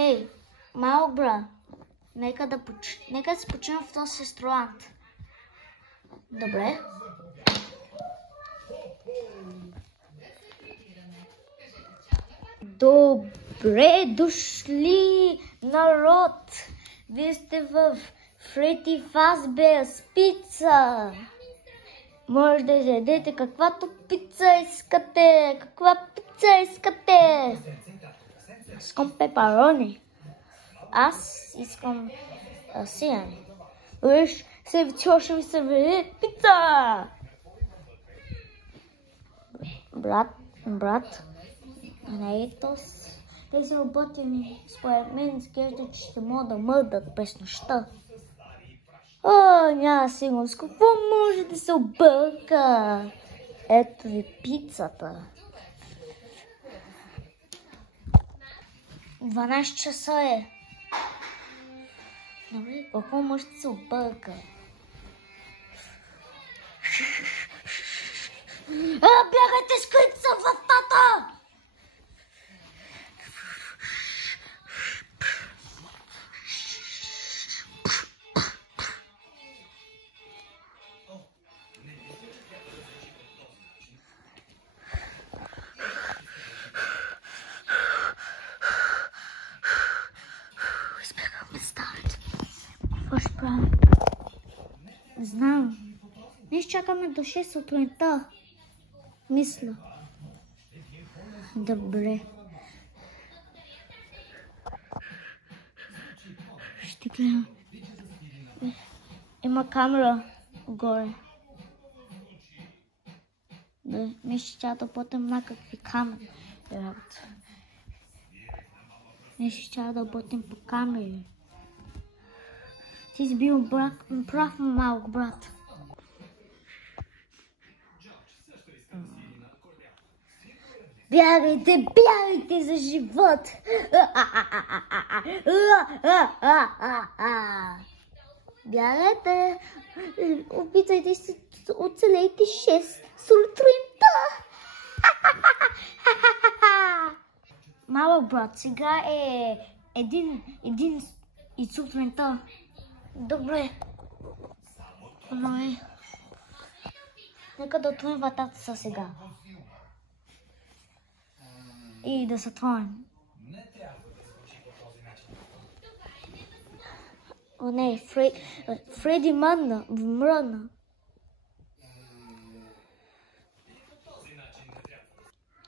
Ей, малък брат, нека си починем в този ресторант. Добре. Добре дошли, народ! Вие сте в Фредди Фазберс пица. Може да ядете каквато пица искате. Каква пица искате? Искам пепарони. Аз искам сирене. Виж, ще ми сервири пица. Брат, не е тези роботи ми, според мен, изглежда, че ще могат да мърдат през нощта. Няма сигурност. Какво може да се обърка? Ето ви пицата. 12 часа е. Добре, какво може да се обърка? Бягайте, скрити са в вратата! Не знам. Ние чакаме до 6 сутринта. Мисля. Добре. Ще гледам. Има камера горе. Мисля, че да потем някакви камери. Мисля, че да потем по камери. Ти си бил прав, малък брат. Бягайте за живот! Бягайте! Опитайте се, оцелейте 6 сутринта! Малък брат, сега е един и сутринта. Добре. Нека да отворим вратата сега. И да се отворим. О, не, Фредди мръдна.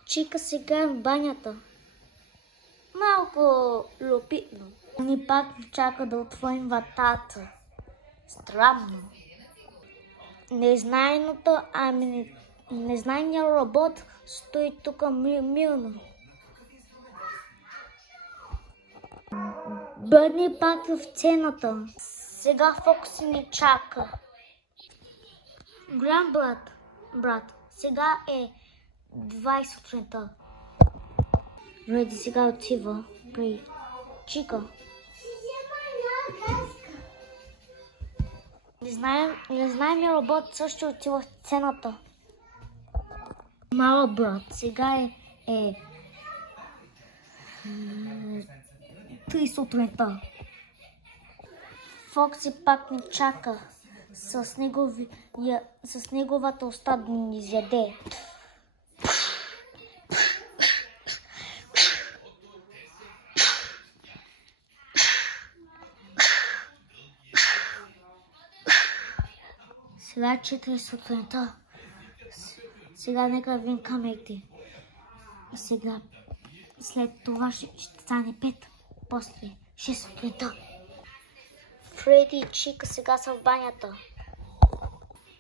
Чика сега в банята. Малко любопитно. Ни пак чака да отворим вратата. Странно. Незнайният робот стои тук мирно. Бърни пак в сцената. Сега Фокси ни чака. Голям брат, сега е 20 сутринта. Реди сега отива при Чика. Незнайният робот също отива в сцената. Малък брат, сега е 3 сутринта. Фокси пак ни чака с неговата уста да ни изяде. Сега 4 сутринта. Сега нека видим камерите. Сега след това ще стане 5. После 6 сутринта. Фредди и Чика сега са в банята.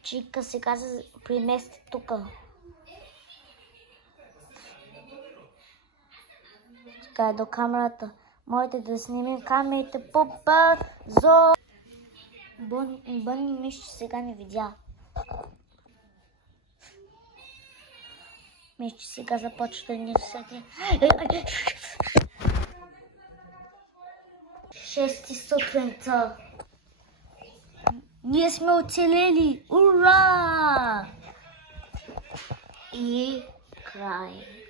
Чика сега се премести тук. Сега е до камерата. Можете да снимем камерите по-бързо. Бъни мишче сега не видя. Мишче сега започва да ни съди. 6 сутринта. Ние сме оцелели! Ура! И край.